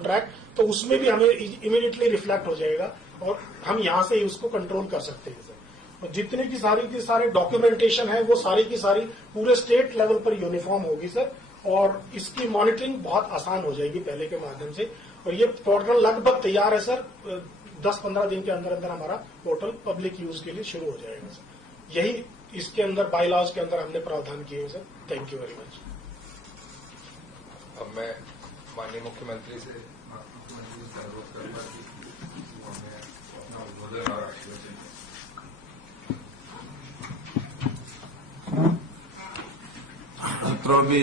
Contract, तो उसमें भी हमें इमीडिएटली रिफ्लेक्ट हो जाएगा और हम यहां से उसको कंट्रोल कर सकते हैं सर। और जितने की सारे डॉक्यूमेंटेशन है वो सारी की सारी पूरे स्टेट लेवल पर यूनिफॉर्म होगी सर, और इसकी मॉनिटरिंग बहुत आसान हो जाएगी पहले के माध्यम से। और ये पोर्टल लगभग तैयार है सर, 10-15 दिन के अंदर अंदर हमारा पोर्टल पब्लिक यूज के लिए शुरू हो जाएगा सर। यही इसके अंदर बायलॉज के अंदर हमने प्रावधान किए हैं sir. Thank you very much. अब मैं माननीय मुख्यमंत्री से अनुरोध करूंगा कि हमें अपना उद्बोधन और आशीर्वाद। मित्रों, भी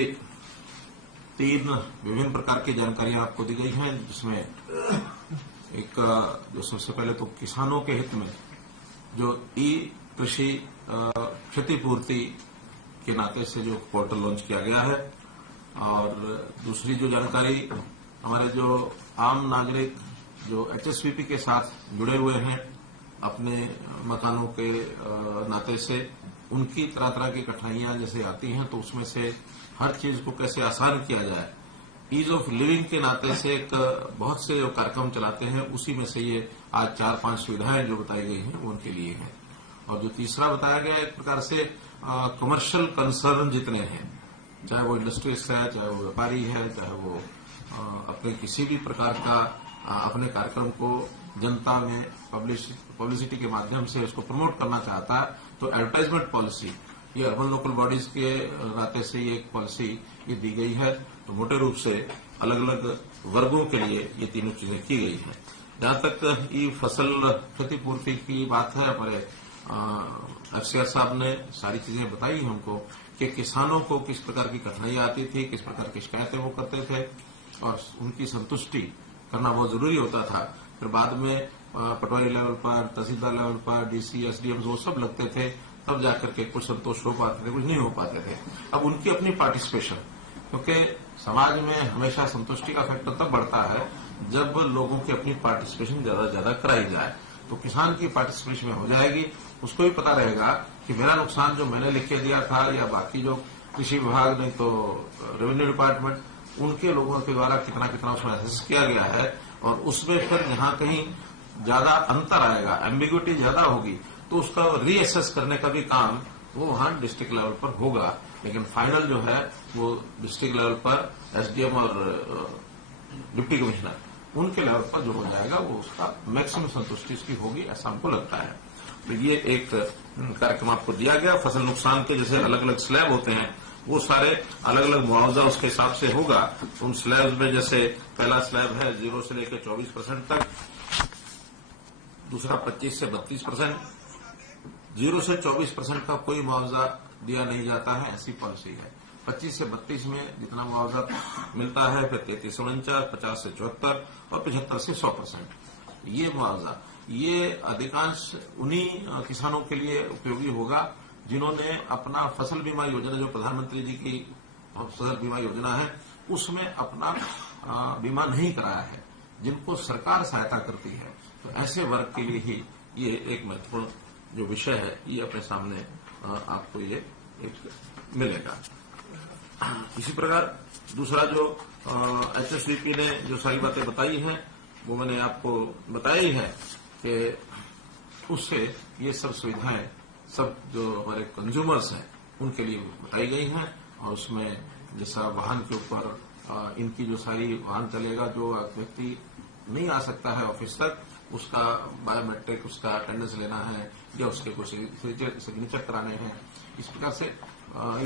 3 विभिन्न प्रकार की जानकारियां आपको दी गई हैं, जिसमें एक जो सबसे पहले तो किसानों के हित में जो ई कृषि क्षतिपूर्ति के नाते से जो पोर्टल लॉन्च किया गया है, और दूसरी जो जानकारी हमारे जो आम नागरिक जो एचएसवीपी के साथ जुड़े हुए हैं अपने मकानों के नाते से, उनकी तरह तरह की कठिनाइयां जैसे आती हैं, तो उसमें से हर चीज को कैसे आसान किया जाए, ईज ऑफ लिविंग के नाते से एक बहुत से जो कार्यक्रम चलाते हैं, उसी में से ये आज 4-5 सुविधाएं जो बताई गई हैं वो उनके लिए हैं। और जो तीसरा बताया गया एक प्रकार से कमर्शियल कंसर्न जितने हैं, चाहे वो इंडस्ट्रीज है, चाहे वो व्यापारी है, चाहे वो अपने किसी भी प्रकार का अपने कार्यक्रम को जनता में पब्लिसिटी के माध्यम से उसको प्रमोट करना चाहता है, तो एडवर्टाइजमेंट पॉलिसी ये अर्बन लोकल बॉडीज के नाते से ये एक पॉलिसी ये दी गई है। तो मोटे रूप से अलग अलग वर्गों के लिए ये तीनों चीजें की गई हैं। जहां तक ई फसल क्षतिपूर्ति की बात है, हमारे एफसीआर साहब ने सारी चीजें बताई हमको कि किसानों को किस प्रकार की कठिनाई आती थी, किस प्रकार की शिकायतें वो करते थे, और उनकी संतुष्टि करना बहुत जरूरी होता था। फिर बाद में पटवारी लेवल पर, तहसीलदार लेवल पर, डीसी, एसडीएम वो सब लगते थे, तब जाकर के कुछ संतोष हो पाते थे, कुछ नहीं हो पाते थे। अब उनकी अपनी पार्टिसिपेशन, क्योंकि समाज में हमेशा संतुष्टि का फैक्टर तब बढ़ता है जब लोगों की अपनी पार्टिसिपेशन ज्यादा से ज्यादा कराई जाए। तो किसान की पार्टिसिपेशन में हो जाएगी, उसको भी पता रहेगा कि मेरा नुकसान जो मैंने लिख के दिया था, या बाकी जो कृषि विभाग नहीं तो रेवेन्यू डिपार्टमेंट उनके लोगों के द्वारा कितना कितना उसमें असेस किया गया है, और उसमें फिर जहां कहीं ज्यादा अंतर आएगा, एम्बिग्युइटी ज्यादा होगी, तो उसका रीअसेस करने का भी काम वो वहां डिस्ट्रिक्ट लेवल पर होगा। लेकिन फाइनल जो है वो डिस्ट्रिक्ट लेवल पर एसडीएम और डिप्टी कमिश्नर उनके लेवल पर जो हो जाएगा, वो उसका मैक्सिमम संतुष्टि उसकी होगी, ऐसा हमको लगता है। तो ये एक कार्यक्रम आपको दिया गया। फसल नुकसान के जैसे अलग अलग स्लैब होते हैं, वो सारे अलग अलग मुआवजा उसके हिसाब से होगा। उन स्लैब में जैसे पहला स्लैब है 0 से लेकर 24% तक, दूसरा 25 से 32%, 0 से 24% का कोई मुआवजा दिया नहीं जाता है, ऐसी पॉलिसी है। 25 से 32 में जितना मुआवजा मिलता है, फिर 33 से 49, 50 से 74 और 75 से 100%। ये मुआवजा ये अधिकांश उन्हीं किसानों के लिए उपयोगी होगा जिन्होंने अपना फसल बीमा योजना, जो प्रधानमंत्री जी की फसल बीमा योजना है, उसमें अपना बीमा नहीं कराया है, जिनको सरकार सहायता करती है। तो ऐसे वर्ग के लिए ही ये एक महत्वपूर्ण जो विषय है, ये अपने सामने आपको ये एक मिलेगा। इसी प्रकार दूसरा जो एचएसवीपी ने जो सारी बातें बताई हैं, वो मैंने आपको बताई है कि उससे ये सब सुविधाएं सब जो हमारे कंज्यूमर्स हैं उनके लिए बताई गई हैं। और उसमें जैसा वाहन के ऊपर इनकी जो सारी वाहन चलेगा, जो व्यक्ति नहीं आ सकता है ऑफिस तक, उसका बायोमेट्रिक उसका अटेंडेंस लेना है या उसके कुछ सिग्नेचर कराने हैं, इस प्रकार से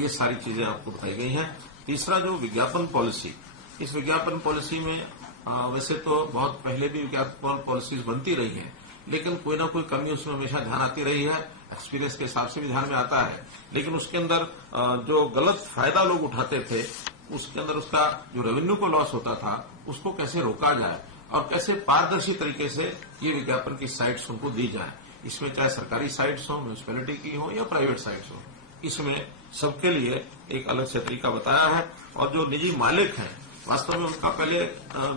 ये सारी चीजें आपको बताई गई हैं। तीसरा जो विज्ञापन पॉलिसी, इस विज्ञापन पॉलिसी में वैसे तो बहुत पहले भी विज्ञापन पॉलिसीज बनती रही हैं, लेकिन कोई ना कोई कमी उसमें हमेशा ध्यान आती रही है, एक्सपीरियंस के हिसाब से भी ध्यान में आता है। लेकिन उसके अंदर जो गलत फायदा लोग उठाते थे, उसके अंदर उसका जो रेवेन्यू को लॉस होता था, उसको कैसे रोका जाए और कैसे पारदर्शी तरीके से ये विज्ञापन की साइट्स उनको दी जाए। इसमें चाहे सरकारी साइट्स हो, म्यूनिसिपैलिटी की हो या प्राइवेट साइट्स हो, इसमें सबके लिए एक अलग से तरीका बताया है। और जो निजी मालिक हैं, वास्तव में उनका पहले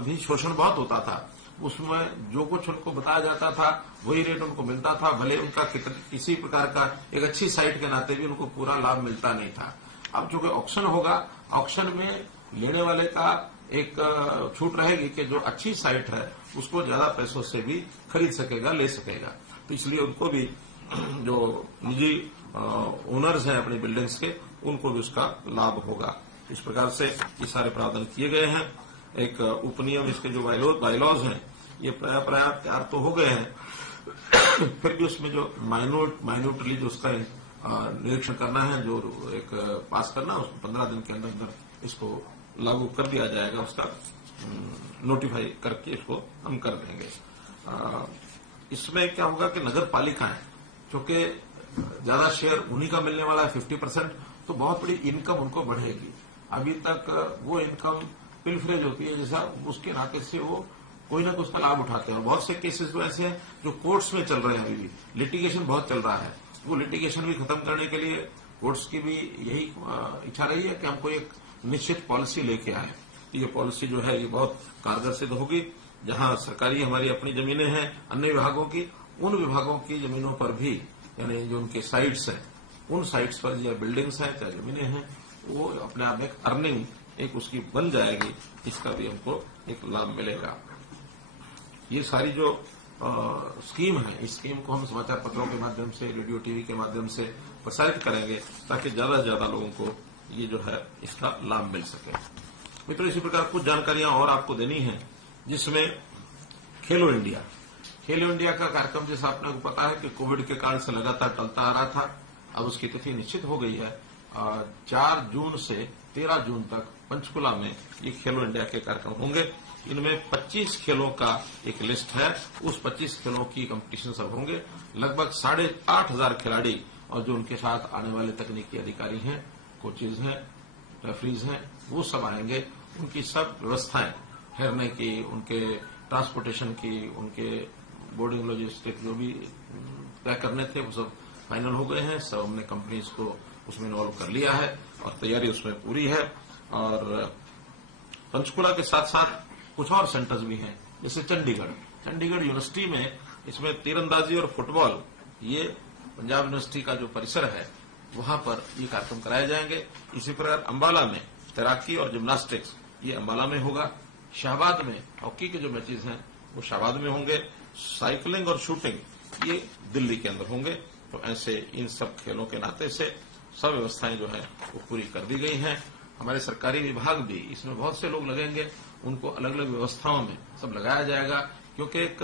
भी शोषण बहुत होता था, उसमें जो कुछ उनको बताया जाता था वही रेट उनको मिलता था, भले उनका किसी प्रकार का एक अच्छी साइट के नाते भी उनको पूरा लाभ मिलता नहीं था। अब जो ऑक्शन होगा, ऑक्शन में लेने वाले का एक छूट रहेगी कि जो अच्छी साइट है उसको ज्यादा पैसों से भी खरीद सकेगा, ले सकेगा। तो इसलिए उनको भी जो निजी ओनर्स हैं अपनी बिल्डिंग्स के, उनको भी उसका लाभ होगा। इस प्रकार से ये सारे प्रावधान किए गए हैं। एक उपनियम, इसके जो बायलॉज हैं ये प्राय तैयार तो हो गए हैं, फिर भी उसमें जो माइन्यूटली जो उसका निरीक्षण करना है, जो एक पास करना, उसको 15 दिन के अंदर अंदर इसको लागू कर दिया जाएगा, उसका नोटिफाई करके इसको हम कर देंगे। इसमें क्या होगा कि नगर पालिकाएं, क्योंकि ज्यादा शेयर उन्हीं का मिलने वाला है 50%, तो बहुत बड़ी इनकम उनको बढ़ेगी। अभी तक वो इनकम पिलफरेज होती है जैसा, उसके नाते से वो कोई ना कोई उसका लाभ उठाते हैं। और बहुत से केसेस तो ऐसे हैं जो कोर्ट्स में चल रहे हैं, अभी भी लिटिगेशन बहुत चल रहा है। वो लिटिगेशन भी खत्म करने के लिए कोर्ट्स की भी यही इच्छा रही है कि हमको एक निश्चित पॉलिसी लेके आए। ये पॉलिसी जो है ये बहुत कारगर सिद्ध होगी। जहां सरकारी हमारी अपनी जमीनें हैं, अन्य विभागों की, उन विभागों की जमीनों पर भी, यानी जो उनके साइट्स हैं, उन साइट्स पर या बिल्डिंग्स हैं चाहे जमीनें हैं, वो अपने आप एक अर्निंग एक उसकी बन जाएगी, इसका भी हमको एक लाभ मिलेगा। ये सारी जो स्कीम है, इस स्कीम को हम समाचार पत्रों के माध्यम से, रेडियो टीवी के माध्यम से प्रसारित करेंगे ताकि ज्यादा से ज्यादा लोगों को ये जो है इसका लाभ मिल सके। मित्रों, इसी प्रकार कुछ जानकारियां और आपको देनी है, जिसमें खेलो इंडिया का कार्यक्रम, जैसा आपने को पता है कि कोविड के कारण से लगातार टलता आ रहा था। अब उसकी तिथि निश्चित हो गई है। 4 जून से 13 जून तक पंचकुला में ये खेलो इंडिया के कार्यक्रम होंगे। इनमें 25 खेलों का एक लिस्ट है। उस 25 खेलों की कंपटीशन सब होंगे। लगभग 8,500 खिलाड़ी और जो उनके साथ आने वाले तकनीकी अधिकारी हैं, कोचेज हैं, रेफरीज हैं, वो सब आएंगे। उनकी सब व्यवस्थाएं, ठहरने की, उनके ट्रांसपोर्टेशन की, उनके बोर्डिंग लॉजिस्टिक जो भी तय करने थे वो सब फाइनल हो गए हैं। सब हमने कंपनीज को उसमें इन्वॉल्व कर लिया है और तैयारी उसमें पूरी है। और पंचकुला के साथ साथ कुछ और सेंटर्स भी हैं, जैसे चंडीगढ़ यूनिवर्सिटी में, इसमें तीरंदाजी और फुटबॉल, ये पंजाब यूनिवर्सिटी का जो परिसर है वहां पर ये कार्यक्रम कराए जाएंगे। इसी प्रकार अंबाला में तैराकी और जिम्नास्टिक्स, ये अंबाला में होगा। शाहबाद में हॉकी के जो मैचेज हैं वो शाहबाद में होंगे। साइकिलिंग और शूटिंग ये दिल्ली के अंदर होंगे। तो ऐसे इन सब खेलों के नाते से सब व्यवस्थाएं जो है वो पूरी कर दी गई हैं। हमारे सरकारी विभाग भी, इसमें बहुत से लोग लगेंगे, उनको अलग अलग व्यवस्थाओं में सब लगाया जाएगा, क्योंकि एक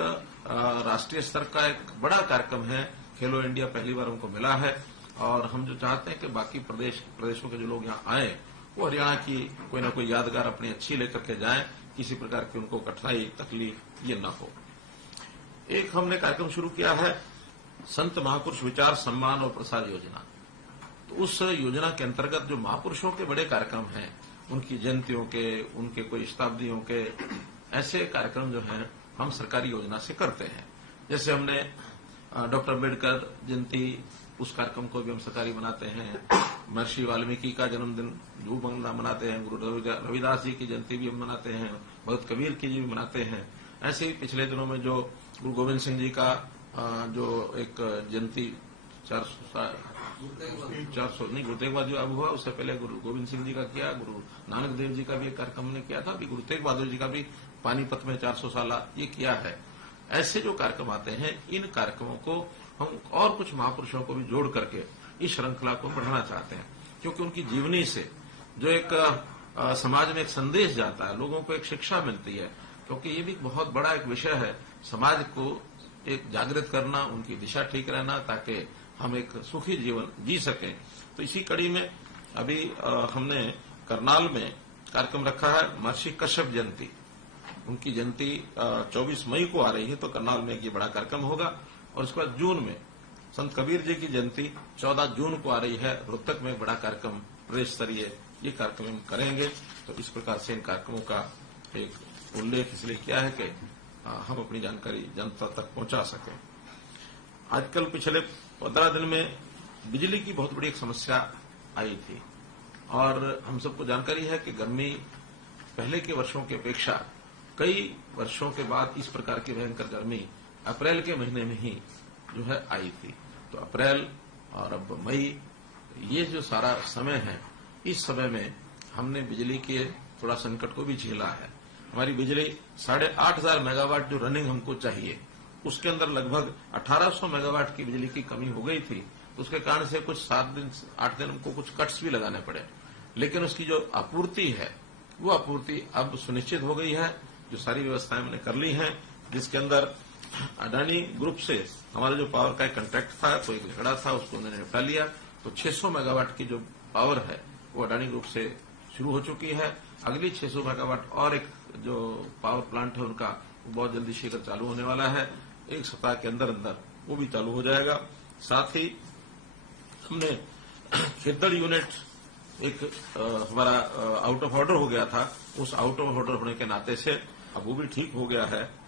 राष्ट्रीय स्तर का एक बड़ा कार्यक्रम है। खेलो इंडिया पहली बार उनको मिला है और हम जो चाहते हैं कि बाकी प्रदेशों के जो लोग यहाँ आए वो हरियाणा की कोई ना कोई यादगार अपनी अच्छी लेकर के जाएं, किसी प्रकार की उनको कठिनाई तकलीफ ये न हो। एक हमने कार्यक्रम शुरू किया है, संत महापुरुष विचार सम्मान और प्रसार योजना। तो उस योजना के अंतर्गत जो महापुरुषों के बड़े कार्यक्रम हैं, उनकी जयंतियों के, उनके कोई शताब्दियों के, ऐसे कार्यक्रम जो हैं हम सरकारी योजना से करते हैं। जैसे हमने डॉक्टर अम्बेडकर जयंती, उस कार्यक्रम को भी हम सरकारी बनाते हैं। महर्षि वाल्मीकि का जन्मदिन जो मनाते हैं, गुरु रविदास जी की जयंती भी हम मनाते हैं, भगत कबीर की जी भी मनाते हैं। ऐसे ही पिछले दिनों में जो गुरु गोविंद सिंह जी का जो एक जयंती 400 नहीं, गुरु तेग बहादुर अब हुआ, उससे पहले गुरु गोविंद सिंह जी का किया, गुरु नानक देव जी का भी एक कार्यक्रम हमने किया था, अभी गुरु तेग बहादुर जी का भी पानीपत में 400 साल ये किया है। ऐसे जो कार्यक्रम आते हैं, इन कार्यक्रमों को हम और कुछ महापुरुषों को भी जोड़ करके इस श्रृंखला को बढ़ाना चाहते हैं, क्योंकि उनकी जीवनी से जो एक समाज में एक संदेश जाता है, लोगों को एक शिक्षा मिलती है। क्योंकि ये भी बहुत बड़ा एक विषय है, समाज को एक जागृत करना, उनकी दिशा ठीक रहना, ताकि हम एक सुखी जीवन जी सकें। तो इसी कड़ी में अभी हमने करनाल में कार्यक्रम रखा है, महर्षि कश्यप जयंती। उनकी जयंती 24 मई को आ रही है, तो करनाल में ये बड़ा कार्यक्रम होगा। और उसके बाद जून में संत कबीर जी की जयंती 14 जून को आ रही है, रोहतक में बड़ा कार्यक्रम प्रदेश स्तरीय ये कार्यक्रम हम करेंगे। तो इस प्रकार से इन कार्यक्रमों का एक उल्लेख इसलिए किया है कि हम अपनी जानकारी जनता तक पहुंचा सकें। आजकल पिछले 15 दिन में बिजली की बहुत बड़ी एक समस्या आई थी और हम सबको जानकारी है कि गर्मी पहले के वर्षों की अपेक्षा कई वर्षों के बाद इस प्रकार की भयंकर गर्मी अप्रैल के महीने में ही जो है आई थी। तो अप्रैल और अब मई, ये जो सारा समय है, इस समय में हमने बिजली के थोड़ा संकट को भी झेला है। हमारी बिजली 8,500 मेगावाट जो रनिंग हमको चाहिए, उसके अंदर लगभग 1800 मेगावाट की बिजली की कमी हो गई थी। तो उसके कारण से कुछ 7-8 दिन हमको कुछ कट्स भी लगाने पड़े, लेकिन उसकी जो आपूर्ति है वो आपूर्ति अब सुनिश्चित हो गई है। जो सारी व्यवस्थाएं मैंने कर ली हैं, जिसके अंदर अडानी ग्रुप से हमारा जो पावर का एक कॉन्ट्रैक्ट था, तो एक झगड़ा था, उसको उन्होंने निपटा लिया। तो 600 मेगावाट की जो पावर है वो अडानी ग्रुप से शुरू हो चुकी है। अगली 600 मेगावाट और एक जो पावर प्लांट है उनका वो बहुत जल्दी शीघ्र चालू होने वाला है। एक सप्ताह के अंदर अंदर वो भी चालू हो जाएगा। साथ ही हमने खेतड़ यूनिट एक हमारा आउट ऑफ ऑर्डर हो गया था, उस आउट ऑफ ऑर्डर होने के नाते से अब वो भी ठीक हो गया है।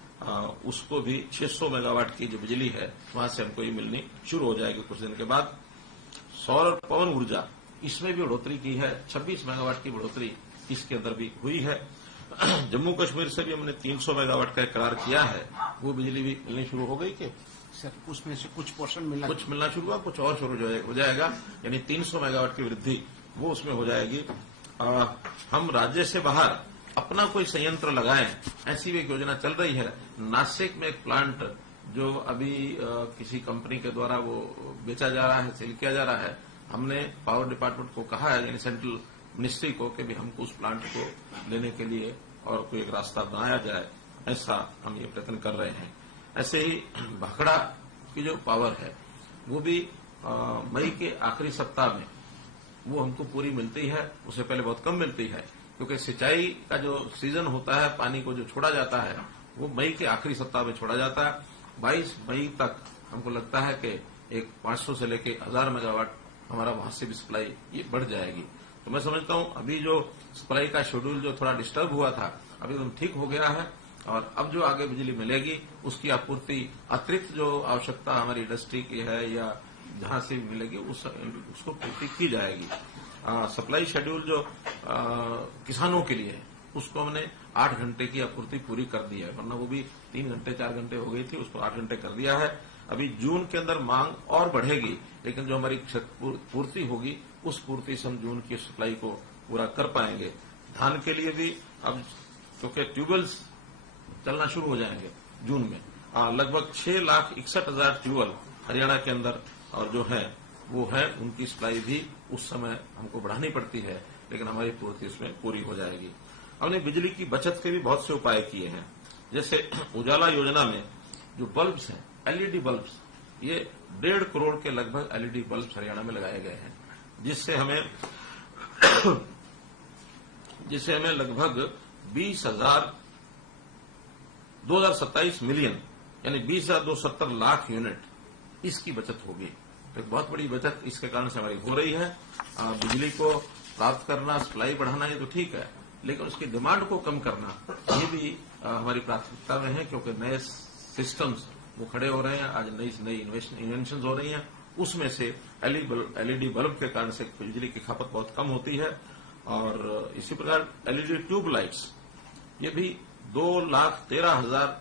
उसको भी 600 मेगावाट की जो बिजली है वहां से हमको ये मिलनी शुरू हो जाएगी कुछ दिन के बाद। सौर और पवन ऊर्जा इसमें भी बढ़ोतरी की है, 26 मेगावाट की बढ़ोतरी इसके अंदर भी हुई है। जम्मू कश्मीर से भी हमने 300 मेगावाट का करार किया है, वो बिजली भी मिलनी शुरू हो गई कि सर उसमें से कुछ पोर्शन मिलना शुरू हुआ, कुछ और शुरू हो जाएगा, यानी 300 मेगावाट की वृद्धि वो उसमें हो जाएगी। हम राज्य से बाहर अपना कोई संयंत्र लगाएं, ऐसी भी एक योजना चल रही है। नासिक में एक प्लांट जो अभी किसी कंपनी के द्वारा वो बेचा जा रहा है, सेल किया जा रहा है, हमने पावर डिपार्टमेंट को कहा है, यानी सेंट्रल मिनिस्ट्री को, कि भी हमको उस प्लांट को लेने के लिए और कोई एक रास्ता बनाया जाए, ऐसा हम ये प्रयत्न कर रहे हैं। ऐसे ही भाखड़ा की जो पावर है वो भी मई के आखिरी सप्ताह में वो हमको पूरी मिलती है, उससे पहले बहुत कम मिलती है, क्योंकि सिंचाई का जो सीजन होता है, पानी को जो छोड़ा जाता है वो मई के आखिरी सप्ताह में छोड़ा जाता है। 22 मई तक हमको लगता है कि एक 500 से लेकर 1000 मेगावाट हमारा वहां से भी सप्लाई ये बढ़ जाएगी। तो मैं समझता हूं अभी जो सप्लाई का शेड्यूल जो थोड़ा डिस्टर्ब हुआ था, अभी एकदम ठीक हो गया है, और अब जो आगे बिजली मिलेगी उसकी आपूर्ति अतिरिक्त जो आवश्यकता हमारी इंडस्ट्री की है या जहां से भी मिलेगी उसको पूर्ति की जाएगी। सप्लाई शेड्यूल जो किसानों के लिए है उसको हमने 8 घंटे की आपूर्ति पूरी कर दी है, वरना वो भी 3 घंटे 4 घंटे हो गई थी, उसको 8 घंटे कर दिया है। अभी जून के अंदर मांग और बढ़ेगी, लेकिन जो हमारी पूर्ति होगी उस पूर्ति से हम जून की सप्लाई को पूरा कर पाएंगे। धान के लिए भी अब क्योंकि ट्यूबवेल्स चलना शुरू हो जाएंगे जून में, लगभग 6,61,000 ट्यूबवेल हरियाणा के अंदर और जो है वो है, उनकी सप्लाई भी उस समय हमको बढ़ानी पड़ती है, लेकिन हमारी पूर्ति इसमें पूरी हो जाएगी। हमने बिजली की बचत के भी बहुत से उपाय किए हैं, जैसे उजाला योजना में जो बल्ब्स हैं, एलईडी बल्ब्स, ये 1.5 करोड़ के लगभग एलईडी बल्ब्स हरियाणा में लगाए गए हैं, जिससे हमें लगभग 2027 मिलियन यानी 20,270 लाख यूनिट इसकी बचत होगी। तो एक बहुत बड़ी बचत इसके कारण से हमारी हो रही है। बिजली को प्राप्त करना, सप्लाई बढ़ाना ये तो ठीक है, लेकिन उसकी डिमांड को कम करना ये भी हमारी प्राथमिकता में है, क्योंकि नए सिस्टम्स वो खड़े हो रहे हैं, आज नई इन्वेंशन हो रही हैं, उसमें से एलईडी बल्ब के कारण से बिजली की खपत बहुत कम होती है। और इसी प्रकार एलईडी ट्यूब लाइट्स, ये भी 2,13,000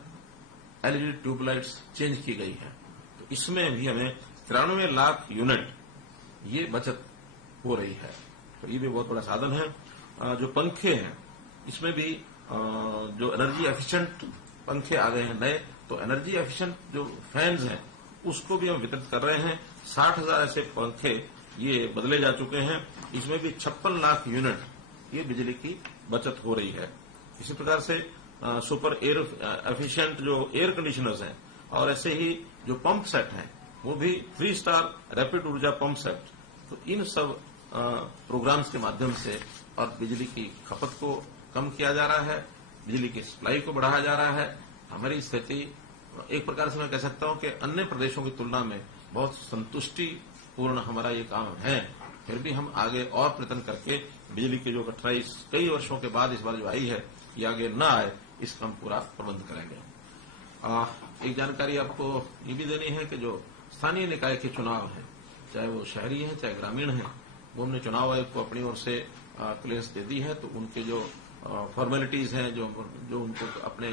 एलईडी ट्यूब लाइट्स चेंज की गई है, तो इसमें भी हमें 93 लाख यूनिट ये बचत हो रही है, तो ये भी बहुत बड़ा साधन है। जो पंखे हैं इसमें भी जो एनर्जी एफिशिएंट पंखे आ गए हैं नए, तो एनर्जी एफिशिएंट जो फैंस हैं उसको भी हम वितरित कर रहे हैं। 60,000 ऐसे पंखे ये बदले जा चुके हैं, इसमें भी 56 लाख यूनिट ये बिजली की बचत हो रही है। इसी प्रकार से सुपर एयर एफिशिएंट जो एयर कंडीशनर्स हैं, और ऐसे ही जो पंप सेट हैं वो भी 3 स्टार रैपिड ऊर्जा पंप सेट, तो इन सब प्रोग्राम्स के माध्यम से और बिजली की खपत को कम किया जा रहा है, बिजली की सप्लाई को बढ़ाया जा रहा है। हमारी स्थिति एक प्रकार से मैं कह सकता हूं कि अन्य प्रदेशों की तुलना में बहुत संतुष्टिपूर्ण हमारा ये काम है। फिर भी हम आगे और प्रयत्न करके बिजली की जो कठिनाई कई वर्षों के बाद इस बार जो आई है ये आगे न आए, इसका हम पूरा प्रबंध करेंगे। एक जानकारी आपको ये भी देनी है कि जो स्थानीय निकाय के चुनाव हैं, चाहे वो शहरी हैं चाहे ग्रामीण हैं, वो हमने चुनाव आयोग को अपनी ओर से क्लियरेंस दे दी है। तो उनके जो फॉर्मेलिटीज हैं, जो उनको अपने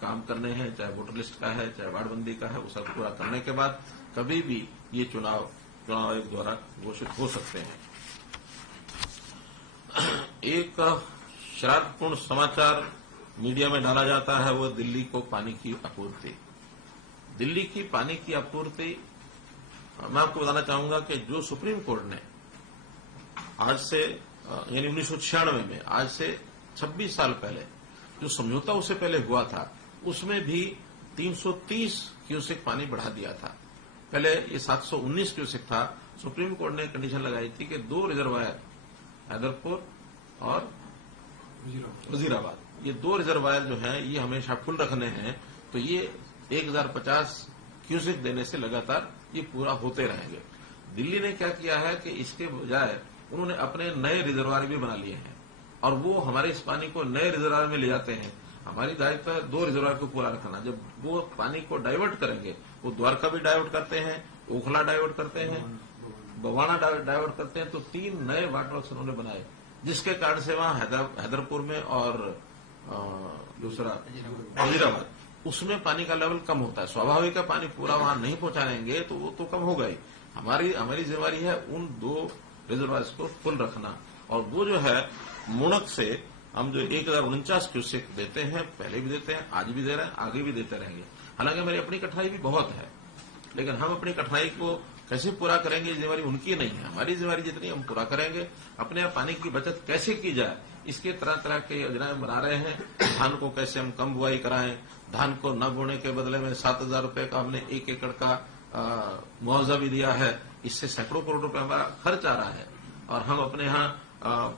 काम करने हैं, चाहे वोटर लिस्ट का है चाहे वार्डबंदी का है, वो सब पूरा करने के बाद कभी भी ये चुनाव आयोग द्वारा घोषित हो सकते हैं। एक शरारतपूर्ण समाचार मीडिया में डाला जाता है वो दिल्ली को पानी की आपूर्ति। दिल्ली की पानी की आपूर्ति, मैं आपको बताना चाहूंगा कि जो सुप्रीम कोर्ट ने आज से यानी 1996 में, आज से 26 साल पहले जो समझौता उससे पहले हुआ था, उसमें भी 330 क्यूसेक पानी बढ़ा दिया था। पहले ये 719 क्यूसेक था। सुप्रीम कोर्ट ने कंडीशन लगाई थी कि 2 रिजर्वायर, हैदरपुर और वजीराबाद, ये 2 रिजर्वायर जो हैं ये हमेशा फुल रखने हैं, तो ये 1050 क्यूसेक देने से लगातार ये पूरा होते रहेंगे। दिल्ली ने क्या किया है कि इसके बजाय उन्होंने अपने नए रिजर्वायर भी बना लिए हैं और वो हमारे इस पानी को नए रिजर्वायर में ले जाते हैं। हमारी दायित्व है 2 रिजर्वायर को पूरा रखना। जब वो पानी को डाइवर्ट करेंगे, वो द्वारका भी डाइवर्ट करते हैं, ओखला डाइवर्ट करते हैं, बवाना डाइवर्ट करते हैं, तो 3 नए वाटर वर्क्स उन्होंने बनाए, जिसके कारण से वहां हैदरपुर में और दूसरा वजीराबाद, उसमें पानी का लेवल कम होता है। स्वाभाविक है, पानी पूरा वहां नहीं पहुंचाएंगे तो वो तो कम होगा ही। हमारी जिम्मेवारी है उन 2 रिजर्वायर्स को फुल रखना। और वो जो है मुणक से हम जो 1049 क्यूसेक देते हैं, पहले भी देते हैं, आज भी दे रहे हैं, आगे भी देते रहेंगे। हालांकि हमारी अपनी कठिनाई भी बहुत है, लेकिन हम अपनी कठिनाई को कैसे पूरा करेंगे, जिम्मेवारी उनकी नहीं है, हमारी जिम्मेवारी जितनी हम पूरा करेंगे। अपने पानी की बचत कैसे की जाए, इसके तरह तरह के योजनाएं बना रहे हैं। धान को कैसे हम कम बुआई कराएं, धान को न बोने के बदले में 7000 रुपए का हमने 1 एकड़ का मुआवजा भी दिया है। इससे सैकड़ों करोड़ रुपए हमारा खर्च आ रहा है। और हम अपने यहाँ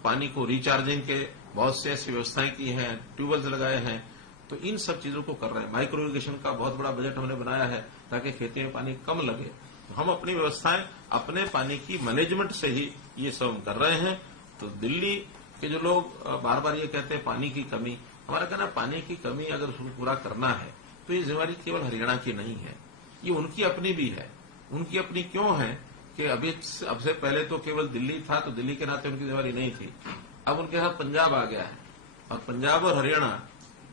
पानी को रिचार्जिंग के बहुत से ऐसी व्यवस्थाएं की हैं, ट्यूबवेल्स लगाए हैं, तो इन सब चीजों को कर रहे हैं। माइक्रो इरिगेशन का बहुत बड़ा बजट हमने बनाया है ताकि खेती में पानी कम लगे। तो हम अपनी व्यवस्थाएं अपने पानी की मैनेजमेंट से ही ये सब कर रहे हैं। तो दिल्ली के जो लोग बार बार ये कहते हैं पानी की कमी, हमारा कहना पानी की कमी अगर उसको पूरा करना है तो ये जिम्मेवारी केवल हरियाणा की नहीं है, ये उनकी अपनी भी है। उनकी अपनी क्यों है कि अब से पहले तो केवल दिल्ली था, तो दिल्ली के नाते उनकी जिम्मेवारी नहीं थी। अब उनके साथ पंजाब आ गया है और पंजाब और हरियाणा,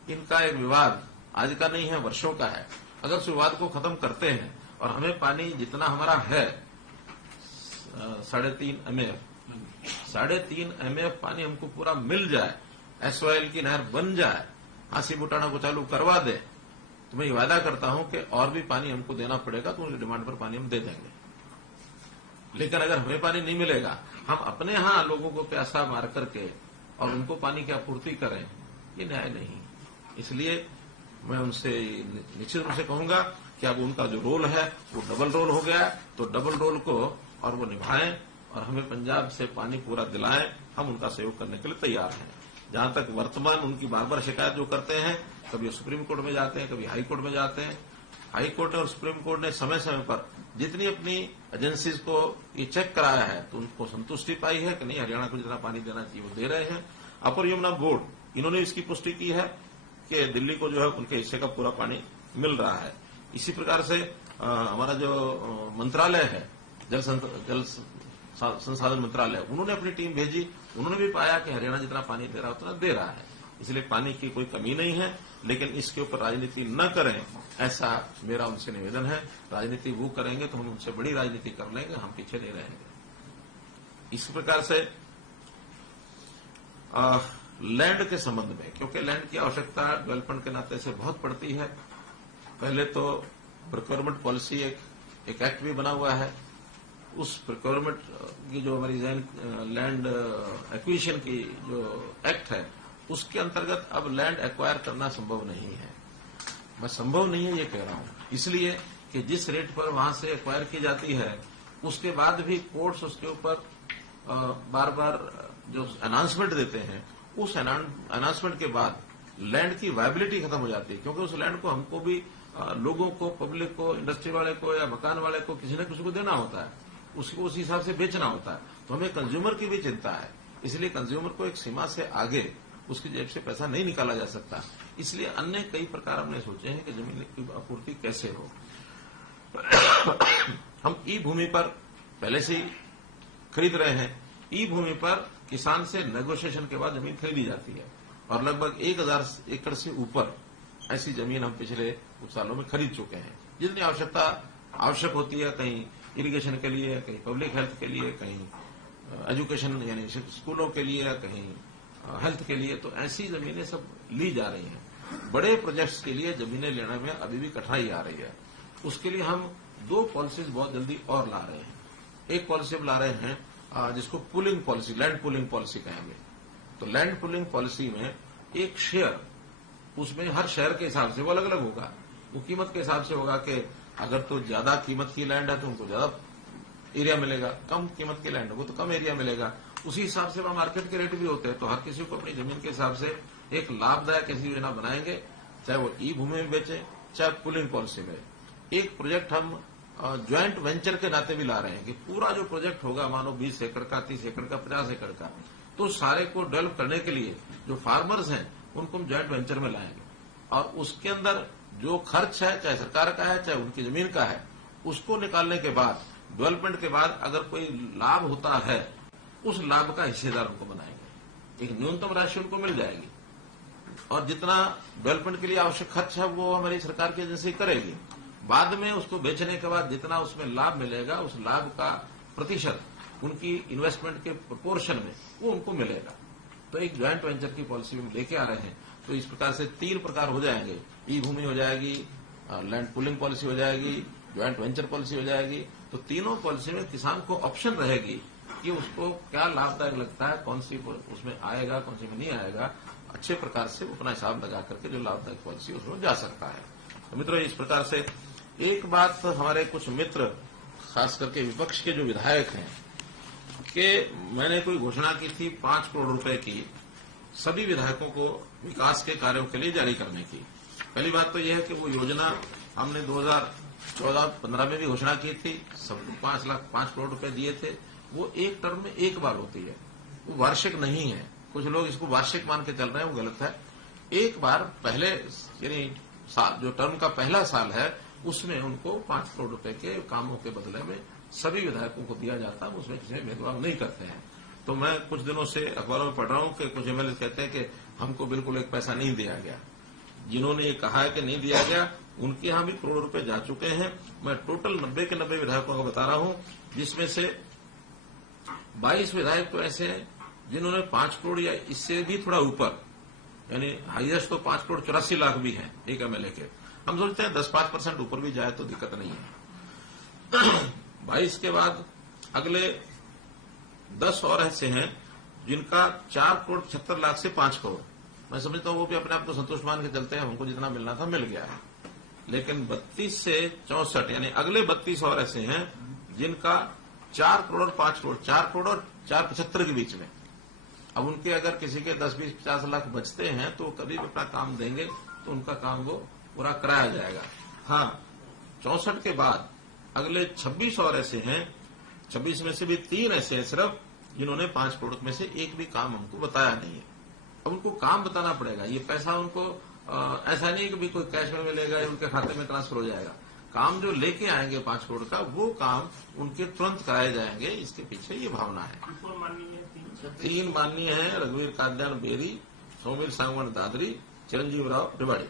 इनका एक विवाद आज का नहीं है, वर्षों का है। अगर उस विवाद को खत्म करते हैं और हमें पानी जितना हमारा है 3.5 MF पानी हमको पूरा मिल जाए, SYL की नहर बन जाए, हासी बुटाना को चालू करवा दे, तो मैं ये वादा करता हूं कि और भी पानी हमको देना पड़ेगा, तो उनकी डिमांड पर पानी हम दे देंगे। लेकिन अगर हमें पानी नहीं मिलेगा, हम अपने यहां लोगों को प्यासा मार करके और उनको पानी की आपूर्ति करें, ये न्याय नहीं। इसलिए मैं उनसे निश्चित रूप से कहूंगा कि अब उनका जो रोल है वो डबल रोल हो गया, तो डबल रोल को और वो निभाएं और हमें पंजाब से पानी पूरा दिलाएं। हम उनका सहयोग करने के लिए तैयार हैं। जहां तक वर्तमान उनकी बार बार शिकायत जो करते हैं, कभी सुप्रीम कोर्ट में जाते हैं, कभी हाई कोर्ट में जाते हैं। हाई कोर्ट और सुप्रीम कोर्ट ने समय समय पर जितनी अपनी एजेंसीज को ये चेक कराया है, तो उनको संतुष्टि पाई है कि नहीं, हरियाणा को जितना पानी देना चाहिए वो दे रहे हैं। अपर यमुना बोर्ड इन्होंने इसकी पुष्टि की है कि दिल्ली को जो है उनके हिस्से का पूरा पानी मिल रहा है। इसी प्रकार से हमारा जो मंत्रालय है, जल संसाधन मंत्रालय, उन्होंने अपनी टीम भेजी, उन्होंने भी पाया कि हरियाणा जितना पानी दे रहा है उतना दे रहा है। इसलिए पानी की कोई कमी नहीं है, लेकिन इसके ऊपर राजनीति न करें, ऐसा मेरा उनसे निवेदन है। राजनीति वो करेंगे तो हम उनसे बड़ी राजनीति कर लेंगे, हम पीछे नहीं रहेंगे। इस प्रकार से लैंड के संबंध में, क्योंकि लैंड की आवश्यकता डेवलपमेंट के नाते से बहुत पड़ती है। पहले तो प्रोक्योरमेंट पॉलिसी एक एक्ट भी बना हुआ है। उस प्रोक्योरमेंट की जो हमारी लैंड एक्विजिशन की जो एक्ट है, उसके अंतर्गत अब लैंड एक्वायर करना संभव नहीं है। मैं संभव नहीं है ये कह रहा हूं, इसलिए कि जिस रेट पर वहां से एक्वायर की जाती है, उसके बाद भी कोर्ट्स उसके ऊपर बार बार जो अनाउंसमेंट देते हैं, उस अनाउंसमेंट के बाद लैंड की वायबिलिटी खत्म हो जाती है। क्योंकि उस लैंड को हमको भी लोगों को, पब्लिक को, इंडस्ट्री वाले को या मकान वाले को किसी न किसी को देना होता है, उसको उस हिसाब से बेचना होता है। तो हमें कंज्यूमर की भी चिंता है, इसलिए कंज्यूमर को एक सीमा से आगे उसकी जेब से पैसा नहीं निकाला जा सकता। इसलिए अन्य कई प्रकार हमने सोचे हैं कि जमीन की आपूर्ति कैसे हो। हम ई भूमि पर पहले से ही खरीद रहे हैं। ई भूमि पर किसान से नेगोशिएशन के बाद जमीन खरीदी जाती है और लगभग 1000 एकड़ से ऊपर ऐसी जमीन हम पिछले कुछ सालों में खरीद चुके हैं। जितनी आवश्यक होती है, कहीं इरिगेशन के लिए, कहीं पब्लिक हेल्थ के लिए, कहीं एजुकेशन यानी स्कूलों के लिए, कहीं हेल्थ के लिए, तो ऐसी जमीनें सब ली जा रही हैं। बड़े प्रोजेक्ट्स के लिए जमीनें लेने में अभी भी कठिनाई आ रही है। उसके लिए हम 2 पॉलिसीज बहुत जल्दी और ला रहे हैं। एक पॉलिसी हम ला रहे हैं जिसको pulling policy, land pulling policy कहेंगे। तो लैंड पुलिंग पॉलिसी में एक शेयर, उसमें हर शहर के हिसाब से वो अलग अलग होगा, वो कीमत के हिसाब से होगा कि अगर तो ज्यादा कीमत की लैंड है तो उनको ज्यादा एरिया मिलेगा, कम कीमत की लैंड होगी तो कम एरिया मिलेगा। उसी हिसाब से वहां मार्केट के रेट भी होते हैं। तो हर किसी को अपनी जमीन के हिसाब से एक लाभदायक ऐसी योजना बनाएंगे, चाहे वो ई भूमि में बेचे चाहे पुलिंग पॉलिसी में। एक प्रोजेक्ट हम ज्वाइंट वेंचर के नाते भी ला रहे हैं कि पूरा जो प्रोजेक्ट होगा, मानो 20 एकड़ का, 30 एकड़ का, 50 एकड़ का, तो सारे को डेवलप करने के लिए जो फार्मर्स हैं उनको हम ज्वाइंट वेंचर में लाएंगे। और उसके अंदर जो खर्च है, चाहे सरकार का है चाहे उनकी जमीन का है, उसको निकालने के बाद, डेवलपमेंट के बाद अगर कोई लाभ होता है, उस लाभ का हिस्सेदार उनको बनाएंगे। एक न्यूनतम राशि उनको मिल जाएगी और जितना डेवलपमेंट के लिए आवश्यक खर्च है वो हमारी सरकार की एजेंसी करेगी। बाद में उसको बेचने के बाद जितना उसमें लाभ मिलेगा, उस लाभ का प्रतिशत उनकी इन्वेस्टमेंट के प्रोपोर्शन में वो उनको मिलेगा। तो एक ज्वाइंट वेंचर की पॉलिसी हम लेके आ रहे हैं। तो इस प्रकार से 3 प्रकार हो जाएंगे, ई भूमि हो जाएगी, लैंड पुलिंग पॉलिसी हो जाएगी, ज्वाइंट वेंचर पॉलिसी हो जाएगी। तो तीनों पॉलिसी में किसान को ऑप्शन रहेगी कि उसको क्या लाभदायक लगता है, कौन सी उसमें आएगा, कौन सी में नहीं आएगा। अच्छे प्रकार से अपना हिसाब लगा करके जो लाभदायक पॉलिसी उसमें जा सकता है। तो मित्रों, इस प्रकार से एक बात हमारे कुछ मित्र, खास करके विपक्ष के जो विधायक हैं, कि मैंने कोई घोषणा की थी 5 करोड़ रुपए की सभी विधायकों को विकास के कार्यों के लिए जारी करने की। पहली बात तो यह है कि वो योजना हमने 2014-15 में भी घोषणा की थी, सबको 5 करोड़ रुपए दिए थे। वो एक टर्म में एक बार होती है, वो वार्षिक नहीं है। कुछ लोग इसको वार्षिक मान के चल रहे हैं, वो गलत है। एक बार पहले, यानी साल, जो टर्म का पहला साल है, उसमें उनको 5 करोड़ रुपए के कामों के बदले में सभी विधायकों को दिया जाता है। उसमें किसी भेदभाव नहीं करते हैं। तो मैं कुछ दिनों से अखबारों में पढ़ रहा हूं कि कुछ एमएलए कहते हैं कि हमको बिल्कुल एक पैसा नहीं दिया गया। जिन्होंने ये कहा है कि नहीं दिया गया, उनके यहां भी करोड़ रुपए जा चुके हैं। मैं टोटल 90 के 90 विधायकों को बता रहा हूं, जिसमें से 22 विधायक तो ऐसे हैं जिन्होंने 5 करोड़ या इससे भी थोड़ा ऊपर, यानी हाईएस्ट तो 5 करोड़ 84 लाख भी हैं एक एमएलए के। हम सोचते हैं 10-5% ऊपर भी जाए तो दिक्कत नहीं है। 22 के बाद अगले 10 और ऐसे हैं जिनका 4 करोड़ 75 लाख से 5 करोड़। मैं समझता हूं वो भी अपने आप को संतुष्ट मान के चलते हैं, हमको जितना मिलना था मिल गया है। लेकिन 32 से 64 यानी अगले 32 और ऐसे हैं जिनका 4 करोड़ और 5 करोड़, 4 करोड़ और 475 के बीच में। अब उनके अगर किसी के 10-20-50 लाख बचते हैं तो कभी भी अपना काम देंगे तो उनका काम वो पूरा कराया जाएगा। हाँ, 64 के बाद अगले 26 और ऐसे हैं, 26 में से भी 3 ऐसे हैं सिर्फ जिन्होंने 5 करोड़ में से एक भी काम हमको बताया नहीं है। अब उनको काम बताना पड़ेगा। ये पैसा उनको ऐसा नहीं कि भी कोई कैश में मिलेगा या उनके खाते में ट्रांसफर हो जाएगा। काम जो लेके आएंगे 5 करोड़ का, वो काम उनके तुरंत कराए जाएंगे। इसके पीछे ये भावना है। 3 माननीय है, रघुवीर काद्यान बेरी, सौमीर सांगवान दादरी, चिरंजीव राव रिवाड़ी।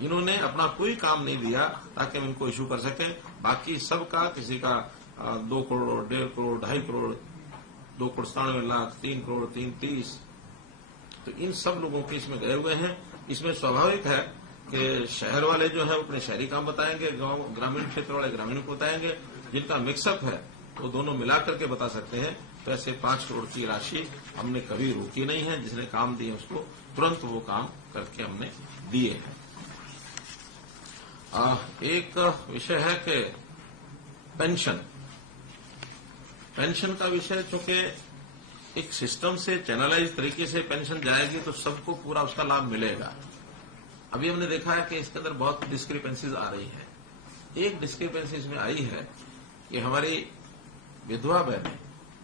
इन्होंने अपना कोई काम नहीं दिया ताकि हम इनको इश्यू कर सके। बाकी सबका, किसी का 2 करोड़, 1.5 करोड़, 2.5 करोड़, 2 करोड़ 97 लाख, 3 करोड़ 330, तो इन सब लोगों के इसमें गए हुए हैं। इसमें स्वाभाविक है कि शहर वाले जो है अपने शहरी काम बताएंगे, गांव ग्रामीण क्षेत्र वाले ग्रामीण को बताएंगे। जिनका मिक्सअप है वो दोनों मिला करके बता सकते हैं। तो ऐसे 5 करोड़ की राशि हमने कभी रोकी नहीं है। जिसने काम दिए उसको तुरंत वो काम करके हमने दिए हैं। एक विषय है कि पेंशन का विषय, चूंकि एक सिस्टम से चैनलाइज तरीके से पेंशन जाएगी तो सबको पूरा उसका लाभ मिलेगा। अभी हमने देखा है कि इसके अंदर बहुत डिस्क्रिपेंसीज आ रही है। एक डिस्क्रिपेंसी इसमें आई है कि हमारी विधवा बहनें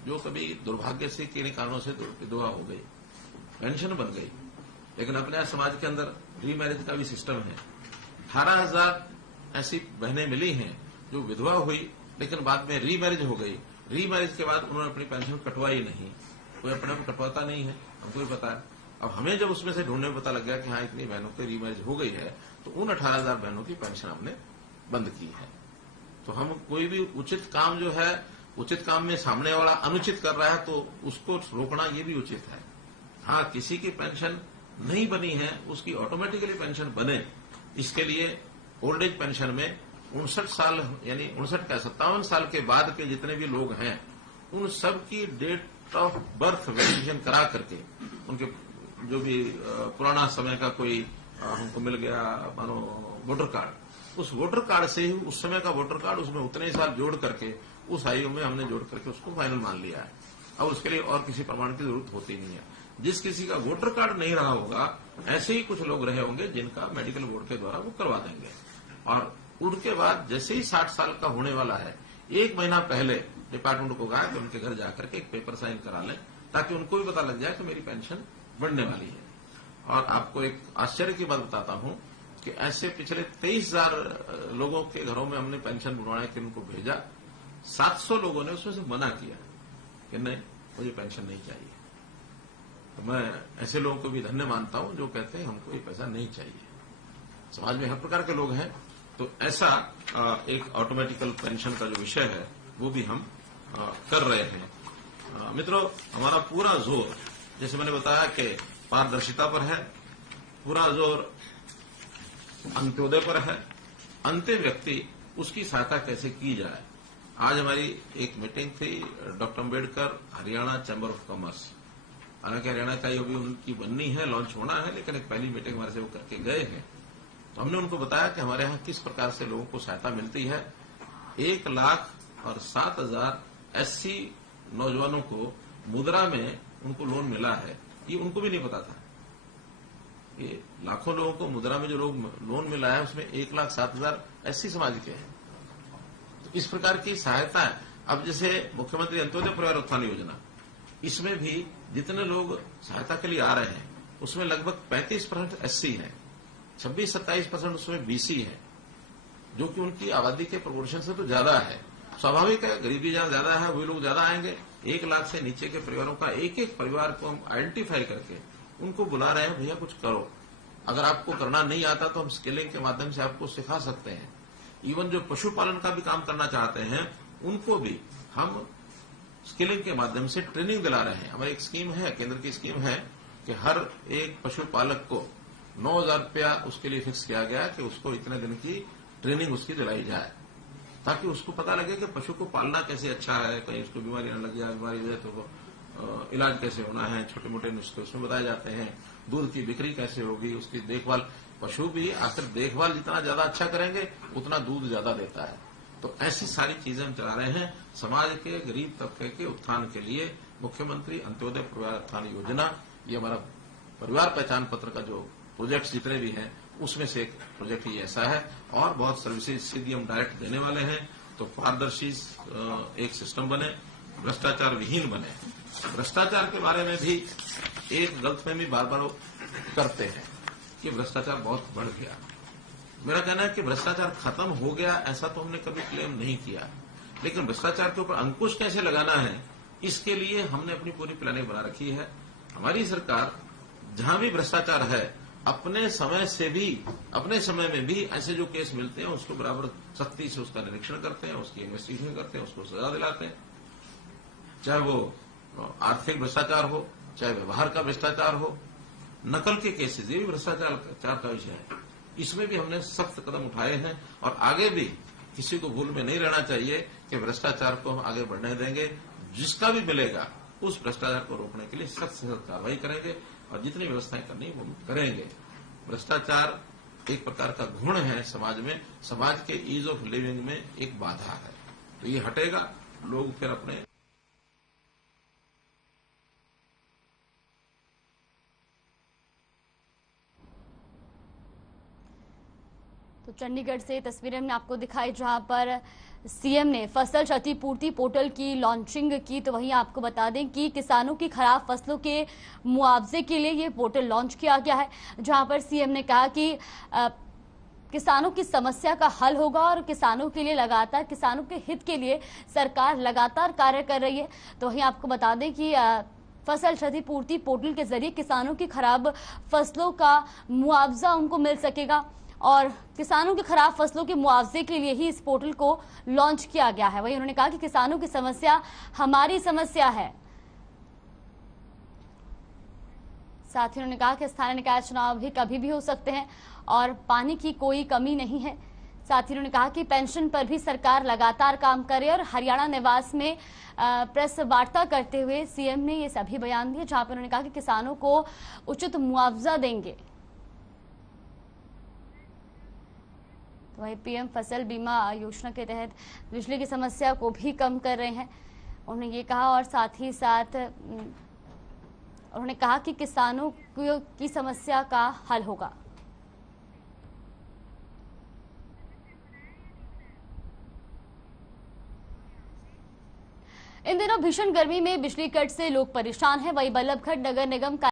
जो कभी दुर्भाग्य से किन्हीं कारणों से विधवा हो गई, पेंशन बन गई, लेकिन अपने समाज के अंदर रीमैरिज का भी सिस्टम है। 18,000 ऐसी बहनें मिली हैं जो विधवा हुई लेकिन बाद में रीमैरिज हो गई। रीमैरिज के बाद उन्होंने अपनी पेंशन कटवाई नहीं, कोई अपने आप कटवाता नहीं है, हमको भी पता है। अब हमें जब उसमें से ढूंढने में पता लग गया कि हाँ इतनी बहनों की रीमैरिज हो गई है, तो उन 18,000 बहनों की पेंशन हमने बंद की है। तो हम कोई भी उचित काम जो है, उचित काम में सामने वाला अनुचित कर रहा है तो उसको रोकना ये भी उचित है। हाँ, किसी की पेंशन नहीं बनी है उसकी ऑटोमेटिकली पेंशन बने, इसके लिए ओल्ड एज पेंशन में 59 साल यानी 57 साल के बाद के जितने भी लोग हैं उन सब की डेट ऑफ बर्थ वेरिफिकेशन करा करके उनके जो भी पुराना समय का कोई हमको मिल गया मानो वोटर कार्ड, उस वोटर कार्ड से ही उस समय का वोटर कार्ड उसमें उतने ही साल जोड़ करके उस आयु में हमने जोड़ करके उसको फाइनल मान लिया है। और उसके लिए और किसी प्रमाण की जरूरत होती नहीं है। जिस किसी का वोटर कार्ड नहीं रहा होगा ऐसे ही कुछ लोग रहे होंगे जिनका मेडिकल बोर्ड के द्वारा वो करवा देंगे, और उनके बाद जैसे ही 60 साल का होने वाला है 1 महीना पहले डिपार्टमेंट को कहा कि उनके घर जाकर के एक पेपर साइन करा लें ताकि उनको भी पता लग जाए कि मेरी पेंशन बढ़ने वाली है। और आपको एक आश्चर्य की बात बताता हूं कि ऐसे पिछले 23,000 लोगों के घरों में हमने पेंशन बनवाने के उनको भेजा, 700 लोगों ने उसमें से मना किया कि नहीं मुझे पेंशन नहीं चाहिए। तो मैं ऐसे लोगों को भी धन्य मानता हूं जो कहते हैं हमको ये पैसा नहीं चाहिए। समाज में हर प्रकार के लोग हैं, तो ऐसा एक ऑटोमेटिकल पेंशन का जो विषय है वो भी हम कर रहे हैं। मित्रों, हमारा पूरा जोर जैसे मैंने बताया कि पारदर्शिता पर है, पूरा जोर अंत्योदय पर है, अंतिम व्यक्ति उसकी सहायता कैसे की जाए। आज हमारी एक मीटिंग थी doctor Ambedkar Haryana chamber of commerce, हालांकि हरियाणा का ये भी उनकी बननी है, लॉन्च होना है, लेकिन एक पहली मीटिंग हमारे से वो करके गए हैं। तो हमने उनको बताया कि हमारे यहाँ किस प्रकार से लोगों को सहायता मिलती है। 1,07,000 SC नौजवानों को मुद्रा में उनको लोन मिला है, ये उनको भी नहीं पता था। ये लाखों लोगों को मुद्रा में जो लोग लोन मिला है उसमें 1,07,000 SC समाज के हैं। तो इस प्रकार की सहायता है। अब जैसे मुख्यमंत्री अंत्योदय परिवार उत्थान योजना, इसमें भी जितने लोग सहायता के लिए आ रहे हैं उसमें लगभग 35% SC है, 26-27% उसमें BC है, जो कि उनकी आबादी के प्रोपोर्शन से तो ज्यादा है। स्वाभाविक है, गरीबी जहां ज्यादा है वही लोग ज्यादा आएंगे। 1 लाख से नीचे के परिवारों का एक एक परिवार को हम आइडेंटिफाई करके उनको बुला रहे हैं, भैया कुछ करो। अगर आपको करना नहीं आता तो हम स्किलिंग के माध्यम से आपको सिखा सकते हैं। इवन जो पशुपालन का भी काम करना चाहते हैं उनको भी हम स्किलिंग के माध्यम से ट्रेनिंग दिला रहे हैं। हमारी एक स्कीम है, केंद्र की स्कीम है कि हर एक पशुपालक को 9,000 रुपया उसके लिए फिक्स किया गया कि उसको इतने दिन की ट्रेनिंग उसकी दिलाई जाए, ताकि उसको पता लगे कि पशु को पालना कैसे अच्छा है, कहीं उसको बीमारी न लग जाए, बीमारी हो जाए तो इलाज कैसे होना है, छोटे मोटे नुस्खे उसमें बताए जाते हैं, दूध की बिक्री कैसे होगी, उसकी देखभाल। पशु भी आखिर देखभाल जितना ज्यादा अच्छा करेंगे उतना दूध ज्यादा देता है। तो ऐसी सारी चीजें हम चला रहे हैं समाज के गरीब तबके के उत्थान के लिए। मुख्यमंत्री अंत्योदय परिवार उत्थान योजना, ये हमारा परिवार पहचान पत्र का जो प्रोजेक्ट जितने भी हैं उसमें से एक प्रोजेक्ट ही ऐसा है। और बहुत सर्विसेज सीधी हम डायरेक्ट देने वाले हैं, तो पारदर्शी एक सिस्टम बने, भ्रष्टाचार विहीन बने। भ्रष्टाचार के बारे में भी एक गलतफहमी बार बार करते हैं कि भ्रष्टाचार बहुत बढ़ गया। मेरा कहना है कि भ्रष्टाचार खत्म हो गया ऐसा तो हमने कभी क्लेम नहीं किया, लेकिन भ्रष्टाचार के ऊपर अंकुश कैसे लगाना है इसके लिए हमने अपनी पूरी प्लानिंग बना रखी है। हमारी सरकार जहां भी भ्रष्टाचार है अपने समय में भी ऐसे जो केस मिलते हैं उसको बराबर सख्ती से उसका निरीक्षण करते हैं, उसकी इन्वेस्टिगेशन करते हैं, उसको सजा दिलाते हैं। चाहे वो आर्थिक भ्रष्टाचार हो, चाहे व्यवहार का भ्रष्टाचार हो, नकल के केसेस, ये भी भ्रष्टाचार का विषय है। इसमें भी हमने सख्त कदम उठाए हैं और आगे भी किसी को भूल में नहीं रहना चाहिए कि भ्रष्टाचार को हम आगे बढ़ने देंगे। जिसका भी मिलेगा उस भ्रष्टाचार को रोकने के लिए सख्त से सख्त कार्रवाई करेंगे और जितनी व्यवस्थाएं करनी वो करेंगे। भ्रष्टाचार एक प्रकार का गुण है समाज में, समाज के ईज ऑफ लिविंग में एक बाधा है, तो ये हटेगा, लोग फिर अपने तो चंडीगढ़ से तस्वीरें हमने आपको दिखाई जहां पर सीएम ने फसल क्षतिपूर्ति पोर्टल की लॉन्चिंग की। तो वहीं आपको बता दें कि किसानों की खराब फसलों के मुआवजे के लिए ये पोर्टल लॉन्च किया गया है, जहां पर सीएम ने कहा कि किसानों की समस्या का हल होगा और किसानों के लिए लगातार, किसानों के हित के लिए सरकार लगातार कार्य कर रही है। तो वहीं आपको बता दें कि फसल क्षतिपूर्ति पोर्टल के जरिए किसानों की खराब फसलों का मुआवजा उनको मिल सकेगा और किसानों की खराब फसलों के मुआवजे के लिए ही इस पोर्टल को लॉन्च किया गया है। वहीं उन्होंने कहा कि किसानों की समस्या हमारी समस्या है। साथ ही उन्होंने कहा कि स्थानीय निकाय चुनाव भी कभी भी हो सकते हैं और पानी की कोई कमी नहीं है। साथ ही उन्होंने कहा कि पेंशन पर भी सरकार लगातार काम करे और हरियाणा निवास में प्रेस वार्ता करते हुए सीएम ने ये सभी बयान दिए, जहां पर उन्होंने कहा कि किसानों को उचित मुआवजा देंगे। तो वही पीएम फसल बीमा योजना के तहत बिजली की समस्या को भी कम कर रहे हैं, उन्होंने ये कहा। और साथ ही साथ उन्होंने कहा कि किसानों की समस्या का हल होगा। इन दिनों भीषण गर्मी में बिजली कट से लोग परेशान हैं। वही बल्लभगढ़ नगर निगम का